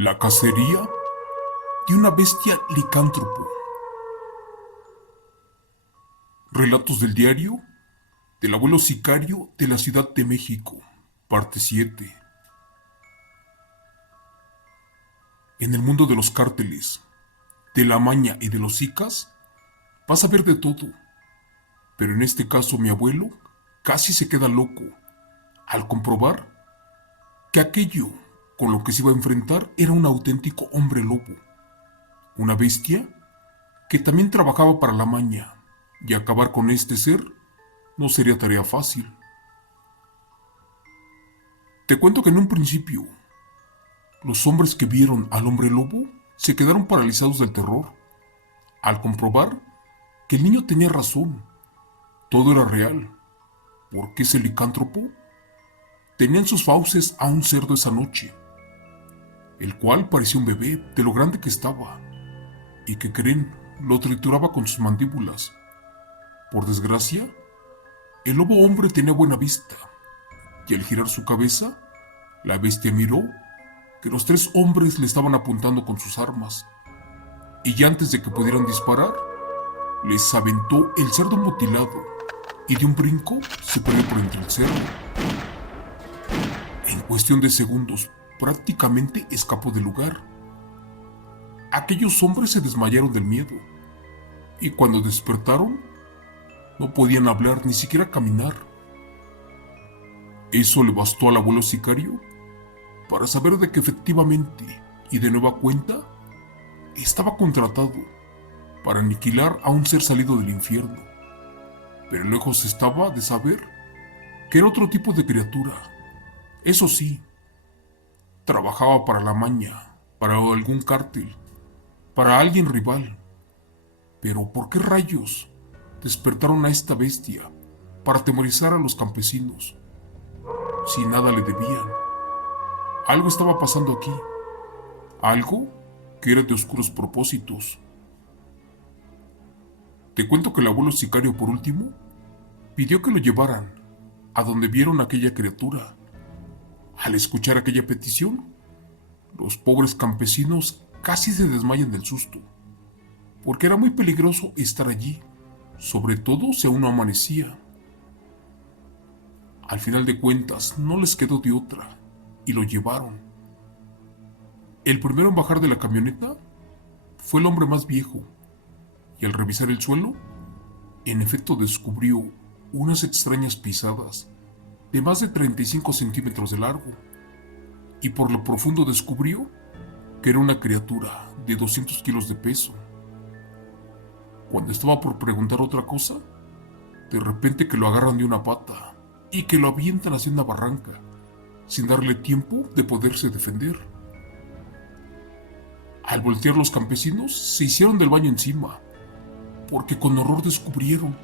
La cacería de una bestia licántropo. Relatos del diario del abuelo sicario de la Ciudad de México, parte 7. En el mundo de los cárteles, de la maña y de los zicas, vas a ver de todo. Pero en este caso mi abuelo casi se queda loco al comprobar que aquello con lo que se iba a enfrentar era un auténtico hombre lobo, una bestia que también trabajaba para la maña, y acabar con este ser no sería tarea fácil. Te cuento que en un principio, los hombres que vieron al hombre lobo se quedaron paralizados del terror, al comprobar que el niño tenía razón, todo era real, porque ese licántropo tenía en sus fauces a un cerdo esa noche, el cual parecía un bebé de lo grande que estaba, y que creen, lo trituraba con sus mandíbulas. Por desgracia, el lobo hombre tenía buena vista, y al girar su cabeza, la bestia miró que los tres hombres le estaban apuntando con sus armas, y ya antes de que pudieran disparar, les aventó el cerdo mutilado, y de un brinco se perdió por entre el cerdo. En cuestión de segundos, prácticamente escapó del lugar. Aquellos hombres se desmayaron del miedo, y cuando despertaron, no podían hablar ni siquiera caminar. Eso le bastó al abuelo sicario para saber de que efectivamente, y de nueva cuenta, estaba contratado para aniquilar a un ser salido del infierno. Pero lejos estaba de saber que era otro tipo de criatura. Eso sí, trabajaba para la maña, para algún cártel, para alguien rival. Pero ¿por qué rayos despertaron a esta bestia para atemorizar a los campesinos si nada le debían? Algo estaba pasando aquí, algo que era de oscuros propósitos. Te cuento que el abuelo sicario, por último, pidió que lo llevaran a donde vieron a aquella criatura. Al escuchar aquella petición, los pobres campesinos casi se desmayan del susto, porque era muy peligroso estar allí, sobre todo si aún no amanecía. Al final de cuentas, no les quedó de otra, y lo llevaron. El primero en bajar de la camioneta fue el hombre más viejo, y al revisar el suelo, en efecto descubrió unas extrañas pisadas de más de 35 centímetros de largo, y por lo profundo descubrió que era una criatura de 200 kilos de peso. Cuando estaba por preguntar otra cosa, de repente que lo agarran de una pata y que lo avientan hacia una barranca, sin darle tiempo de poderse defender. Al voltear, los campesinos se hicieron del baño encima, porque con horror descubrieron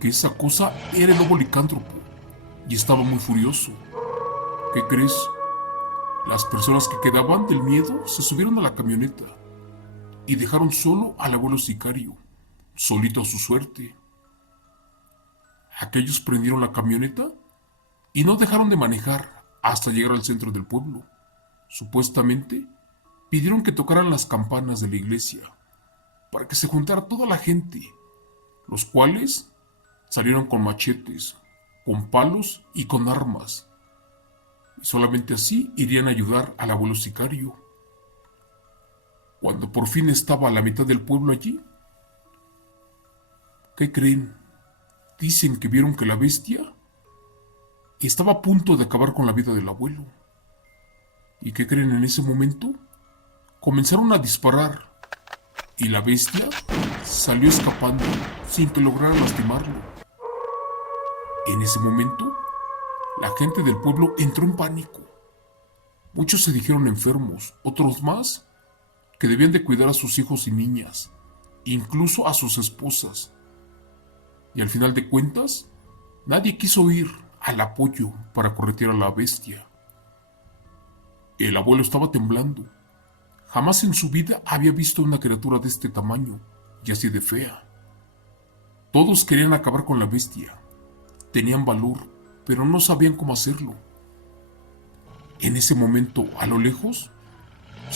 que esa cosa era el lobo licántropo, y estaba muy furioso. ¿Qué crees? Las personas que quedaban del miedo se subieron a la camioneta y dejaron solo al abuelo sicario, solito a su suerte. Aquellos prendieron la camioneta y no dejaron de manejar hasta llegar al centro del pueblo. Supuestamente, pidieron que tocaran las campanas de la iglesia para que se juntara toda la gente, los cuales salieron con machetes, con palos y con armas, y solamente así irían a ayudar al abuelo sicario. Cuando por fin estaba a la mitad del pueblo allí, ¿qué creen? Dicen que vieron que la bestia estaba a punto de acabar con la vida del abuelo. ¿Y qué creen? En ese momento comenzaron a disparar, y la bestia salió escapando sin que lograran lastimarlo. En ese momento, la gente del pueblo entró en pánico. Muchos se dijeron enfermos, otros más que debían de cuidar a sus hijos y niñas, incluso a sus esposas. Y al final de cuentas, nadie quiso ir al apoyo para corretear a la bestia. El abuelo estaba temblando. Jamás en su vida había visto una criatura de este tamaño y así de fea. Todos querían acabar con la bestia. Tenían valor, pero no sabían cómo hacerlo. En ese momento, a lo lejos,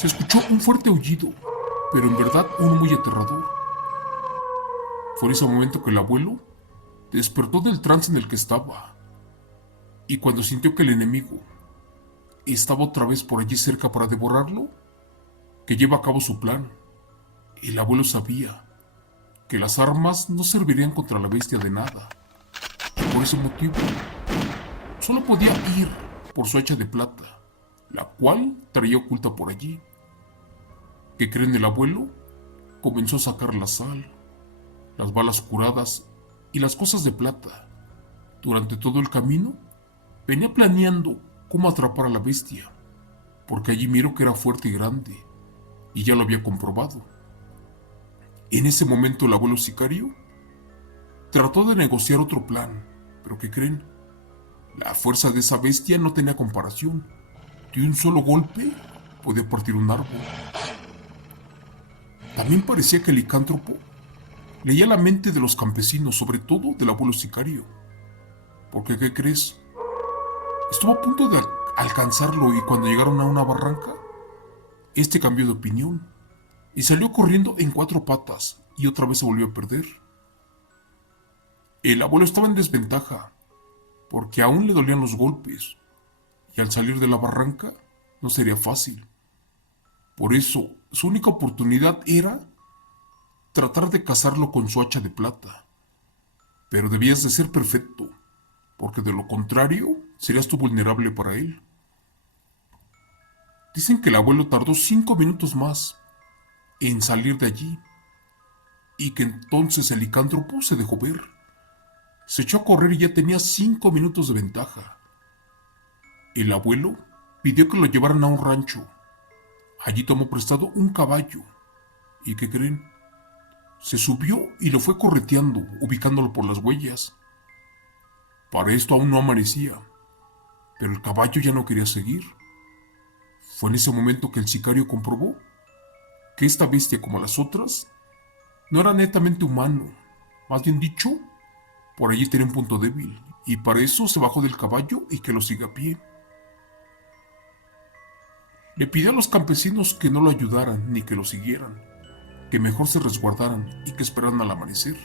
Se escuchó un fuerte aullido, pero en verdad uno muy aterrador. Fue en ese momento que el abuelo despertó del trance en el que estaba, y cuando sintió que el enemigo estaba otra vez por allí cerca para devorarlo, que lleva a cabo su plan. El abuelo sabía que las armas no servirían contra la bestia de nada, y por ese motivo solo podía ir por su hacha de plata, la cual traía oculta por allí. ¿Qué creen? El abuelo comenzó a sacar la sal, las balas curadas y las cosas de plata. Durante todo el camino venía planeando cómo atrapar a la bestia, porque allí miró que era fuerte y grande, y ya lo había comprobado. En ese momento el abuelo sicario trató de negociar otro plan, pero ¿qué creen? La fuerza de esa bestia no tenía comparación. De un solo golpe podía partir un árbol. También parecía que el licántropo leía la mente de los campesinos, sobre todo del abuelo sicario. Porque, ¿qué crees? Estuvo a punto de alcanzarlo y cuando llegaron a una barranca, este cambió de opinión y salió corriendo en 4 patas y otra vez se volvió a perder. El abuelo estaba en desventaja porque aún le dolían los golpes y al salir de la barranca no sería fácil. Por eso, su única oportunidad era tratar de cazarlo con su hacha de plata. Pero debías de ser perfecto, porque de lo contrario serías tú vulnerable para él. Dicen que el abuelo tardó 5 minutos más en salir de allí y que entonces el licántropo se dejó ver. Se echó a correr y ya tenía 5 minutos de ventaja. El abuelo pidió que lo llevaran a un rancho. Allí tomó prestado un caballo. ¿Y qué creen? Se subió y lo fue correteando, ubicándolo por las huellas. Para esto aún no amanecía, pero el caballo ya no quería seguir. Fue en ese momento que el sicario comprobó que esta bestia, como las otras, no era netamente humano. Más bien dicho, por allí tenía un punto débil, y para eso se bajó del caballo y que lo siga a pie. Le pidió a los campesinos que no lo ayudaran ni que lo siguieran, que mejor se resguardaran y que esperaran al amanecer.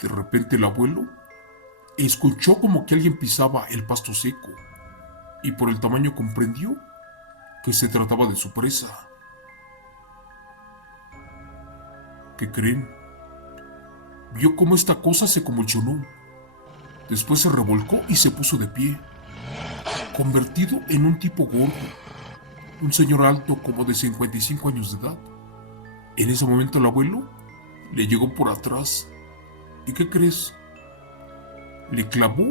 De repente el abuelo escuchó como que alguien pisaba el pasto seco, y por el tamaño comprendió que se trataba de su presa. ¿Qué creen? Vio cómo esta cosa se convulsionó. Después se revolcó y se puso de pie, convertido en un tipo gordo, un señor alto como de 55 años de edad. En ese momento el abuelo le llegó por atrás. ¿Y qué crees? Le clavó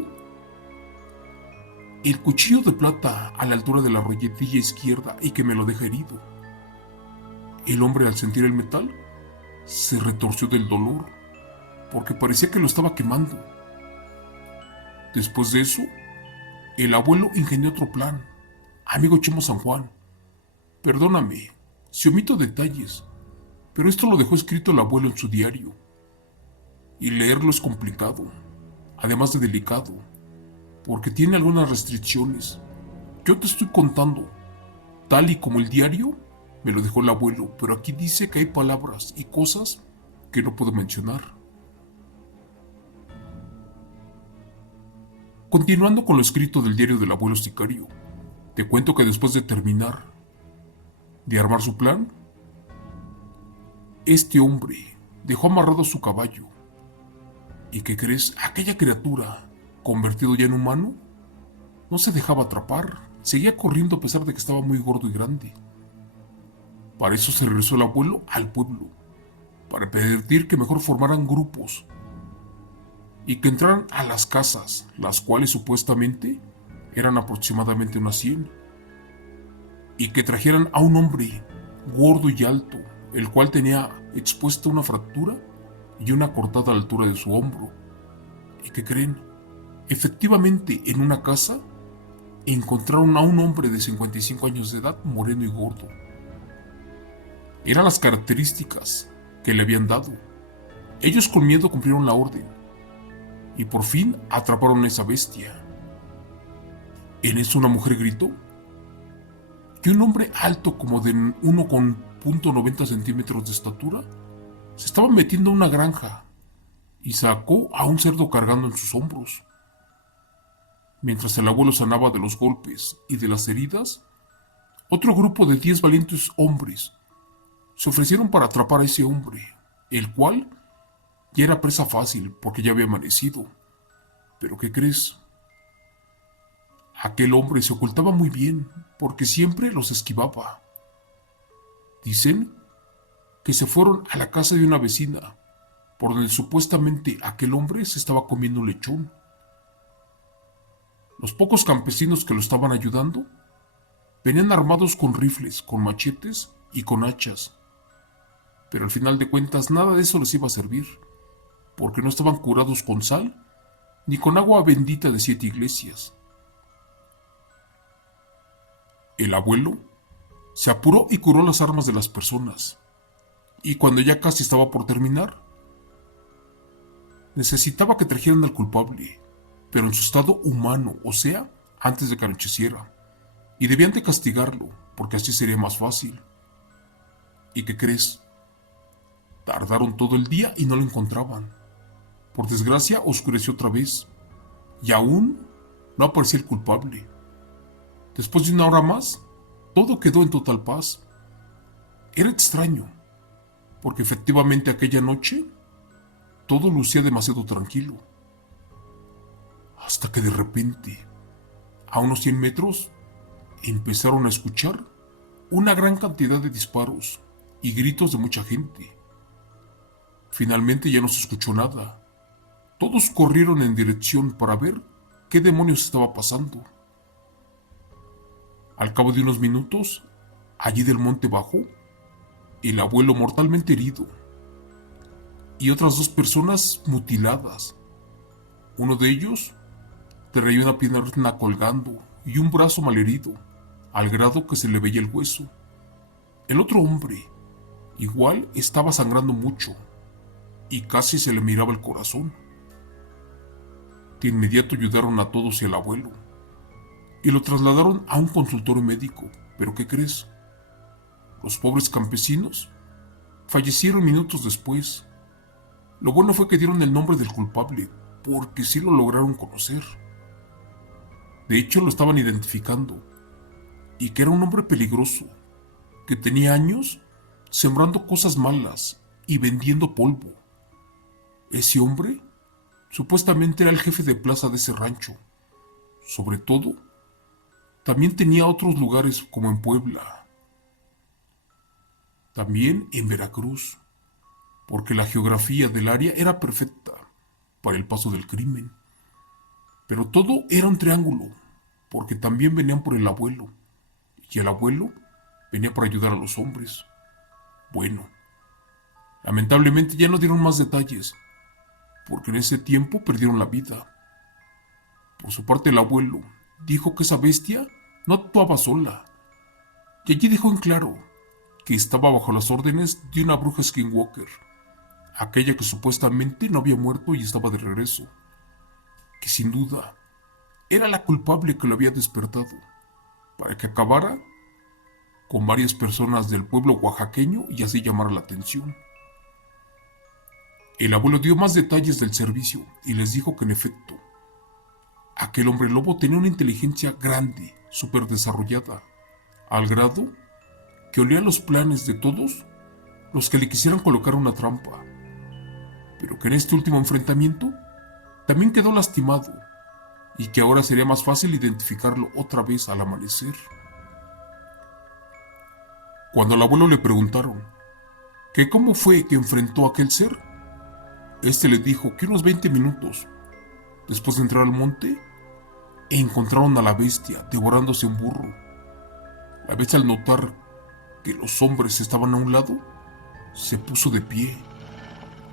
el cuchillo de plata a la altura de la rolletilla izquierda y que me lo deja herido. El hombre, al sentir el metal, se retorció del dolor, porque parecía que lo estaba quemando. Después de eso, el abuelo ingenió otro plan. Amigo Chemo San Juan, perdóname si omito detalles, pero esto lo dejó escrito el abuelo en su diario, y leerlo es complicado, además de delicado, porque tiene algunas restricciones. Yo te estoy contando, tal y como el diario me lo dejó el abuelo, pero aquí dice que hay palabras y cosas que no puedo mencionar. Continuando con lo escrito del diario del abuelo sicario, te cuento que después de terminar de armar su plan, este hombre dejó amarrado su caballo. ¿Y qué crees? Aquella criatura, convertido ya en humano, no se dejaba atrapar, seguía corriendo a pesar de que estaba muy gordo y grande. Para eso se regresó el abuelo al pueblo, para pedir que mejor formaran grupos y que entraran a las casas, las cuales supuestamente eran aproximadamente unas 100, y que trajeran a un hombre gordo y alto, el cual tenía expuesta una fractura y una cortada a la altura de su hombro. ¿Y qué creen? Efectivamente, en una casa encontraron a un hombre de 55 años de edad, moreno y gordo. Eran las características que le habían dado. Ellos con miedo cumplieron la orden y por fin atraparon a esa bestia. En eso una mujer gritó que un hombre alto como de 1,90 centímetros de estatura se estaba metiendo a una granja y sacó a un cerdo cargando en sus hombros. Mientras el abuelo sanaba de los golpes y de las heridas, otro grupo de 10 valientes hombres se ofrecieron para atrapar a ese hombre, el cual ya era presa fácil porque ya había amanecido. Pero ¿qué crees? Aquel hombre se ocultaba muy bien porque siempre los esquivaba. Dicen que se fueron a la casa de una vecina, por donde supuestamente aquel hombre se estaba comiendo un lechón. Los pocos campesinos que lo estaban ayudando venían armados con rifles, con machetes y con hachas. Pero al final de cuentas nada de eso les iba a servir, porque no estaban curados con sal ni con agua bendita de 7 iglesias. El abuelo se apuró y curó las armas de las personas, y cuando ya casi estaba por terminar, necesitaba que trajeran al culpable, pero en su estado humano, o sea, antes de que anocheciera, y debían de castigarlo, porque así sería más fácil. ¿Y qué crees? Tardaron todo el día y no lo encontraban. Por desgracia, oscureció otra vez, y aún no aparecía el culpable. Después de 1 hora más, todo quedó en total paz. Era extraño, porque efectivamente aquella noche todo lucía demasiado tranquilo. Hasta que de repente, a unos 100 metros, empezaron a escuchar una gran cantidad de disparos y gritos de mucha gente. Finalmente ya no se escuchó nada. Todos corrieron en dirección para ver qué demonios estaba pasando. Al cabo de unos minutos, allí del monte bajó el abuelo mortalmente herido y otras 2 personas mutiladas. Uno de ellos traía una pierna colgando y un brazo malherido, al grado que se le veía el hueso. El otro hombre, igual, estaba sangrando mucho y casi se le miraba el corazón. De inmediato ayudaron a todos y al abuelo y lo trasladaron a un consultorio médico. ¿Pero qué crees? Los pobres campesinos fallecieron minutos después. Lo bueno fue que dieron el nombre del culpable, porque sí lo lograron conocer. De hecho, lo estaban identificando, y que era un hombre peligroso, que tenía años sembrando cosas malas y vendiendo polvo. Ese hombre supuestamente era el jefe de plaza de ese rancho. Sobre todo, también tenía otros lugares como en Puebla, también en Veracruz, porque la geografía del área era perfecta para el paso del crimen. Pero todo era un triángulo, porque también venían por el abuelo, y el abuelo venía para ayudar a los hombres. Bueno, lamentablemente ya no dieron más detalles, porque en ese tiempo perdieron la vida. Por su parte, el abuelo dijo que esa bestia no actuaba sola, y allí dejó en claro que estaba bajo las órdenes de una bruja skinwalker, aquella que supuestamente no había muerto y estaba de regreso, que sin duda era la culpable que lo había despertado, para que acabara con varias personas del pueblo oaxaqueño y así llamar la atención. El abuelo dio más detalles del servicio y les dijo que en efecto, aquel hombre lobo tenía una inteligencia grande, súper desarrollada, al grado que olía los planes de todos los que le quisieran colocar una trampa, pero que en este último enfrentamiento también quedó lastimado y que ahora sería más fácil identificarlo otra vez al amanecer. Cuando al abuelo le preguntaron que cómo fue que enfrentó a aquel ser, este le dijo que unos 20 minutos después de entrar al monte, encontraron a la bestia devorándose un burro. La bestia, al notar que los hombres estaban a un lado, se puso de pie,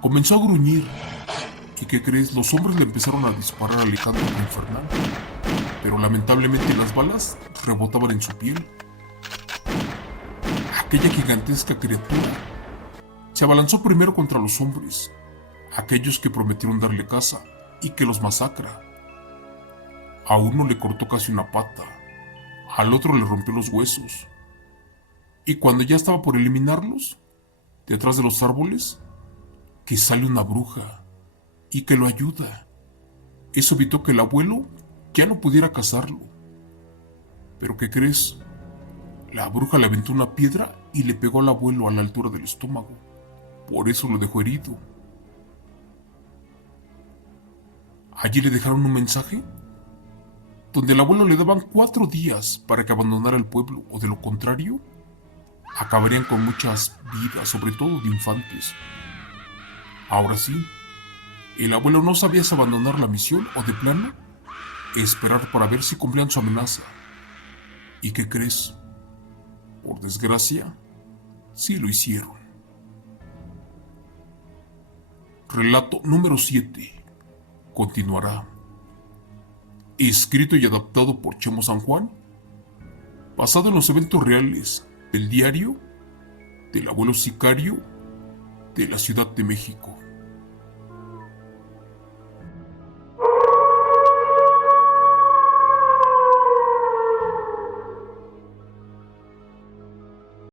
comenzó a gruñir. ¿Y qué crees? Los hombres le empezaron a disparar alejando al infernal, pero lamentablemente las balas rebotaban en su piel. Aquella gigantesca criatura se abalanzó primero contra los hombres, aquellos que prometieron darle caza y que los masacra. A uno le cortó casi una pata, al otro le rompió los huesos Y cuando ya estaba por eliminarlos, detrás de los árboles, que sale una bruja y que lo ayuda. Eso evitó que el abuelo ya no pudiera cazarlo. Pero ¿qué crees? La bruja le aventó una piedra y le pegó al abuelo a la altura del estómago. Por eso lo dejó herido. Allí le dejaron un mensaje donde al abuelo le daban 4 días para que abandonara el pueblo, o de lo contrario, acabarían con muchas vidas, sobre todo de infantes. Ahora sí, el abuelo no sabía si abandonar la misión o de plano esperar para ver si cumplían su amenaza. ¿Y qué crees? Por desgracia, sí lo hicieron. Relato número 7. Continuará. Escrito y adaptado por Chemo San Juan, basado en los eventos reales del diario del abuelo sicario de la Ciudad de México.